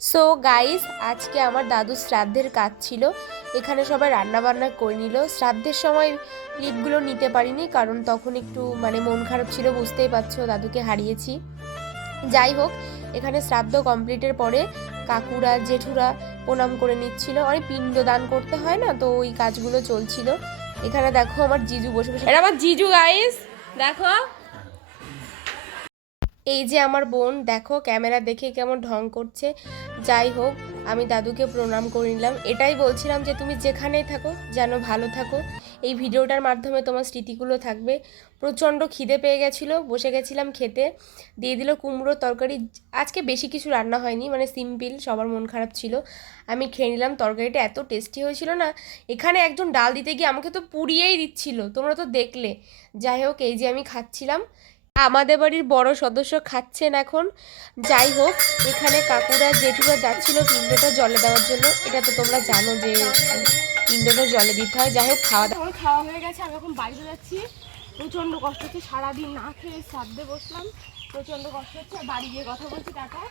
So guys, আজকে আমার দাদুর শ্রাদ্ধের কাজ ছিল। এখানে সবাই রান্না বান্না করে নিল। শ্রাদ্ধের সময় ক্লিপগুলো নিতে পারিনি, কারণ তখন একটু মন খারাপ ছিল, বুঝতেই পারছো, দাদুকে হারিয়েছি। যাই হোক, এখানে শ্রাদ্ধ কমপ্লিটের পরে কাকুরা জেঠুরা প্রণাম করে নিচ্ছিল। অনেক পিণ্ডদান করতে হয় না, তো ওই কাজগুলো চলছিল। এখানে দেখো আমার জিজু বসে বসে, এটা আমার জিজু গাইস, দেখো। এই যে আমার বোন, দেখো ক্যামেরা দেখে কেমন ঢং করছে। যাই হোক, আমি দাদুকে প্রণাম করে নিলাম। এটাই বলছিলাম যে তুমি যেখানেই থাকো যেন ভালো থাকো। এই ভিডিওটার মাধ্যমে তোমার স্মৃতিগুলো থাকবে। প্রচণ্ড খিদে পেয়ে গেছিলো, বসে গেছিলাম খেতে। দিয়ে দিল কুমড়োর তরকারি। আজকে বেশি কিছু রান্না হয়নি, সিম্পল, সবার মন খারাপ ছিল। আমি খেয়ে নিলাম। তরকারিটা এত টেস্টি হয়েছিল না, এখানে একজন ডাল দিতে গিয়ে আমাকে তো পুড়িয়েই দিচ্ছিল, তোমরা তো দেখলে। যাই হোক, এই যে আমি খাচ্ছিলাম। আমাদের বাড়ির বড় সদস্য খাচ্ছেন এখন। যাই হোক, এখানে কাকুরা জেঠুরা যাচ্ছিল পিণ্ডটা জলে দেওয়ার জন্য। এটা তো তোমরা জানো যে পিণ্ডটা জলে দিতে হয়। যাই হোক, খাওয়া দাওয়া খাওয়া হয়ে গেছে, আমি এখন বাড়িতে যাচ্ছি। প্রচণ্ড কষ্ট হচ্ছে, সারাদিন না খেয়ে শ্রাদ্ধে বসলাম, প্রচণ্ড কষ্ট হচ্ছে। বাড়ি গিয়ে কথা বলছি, টাটা।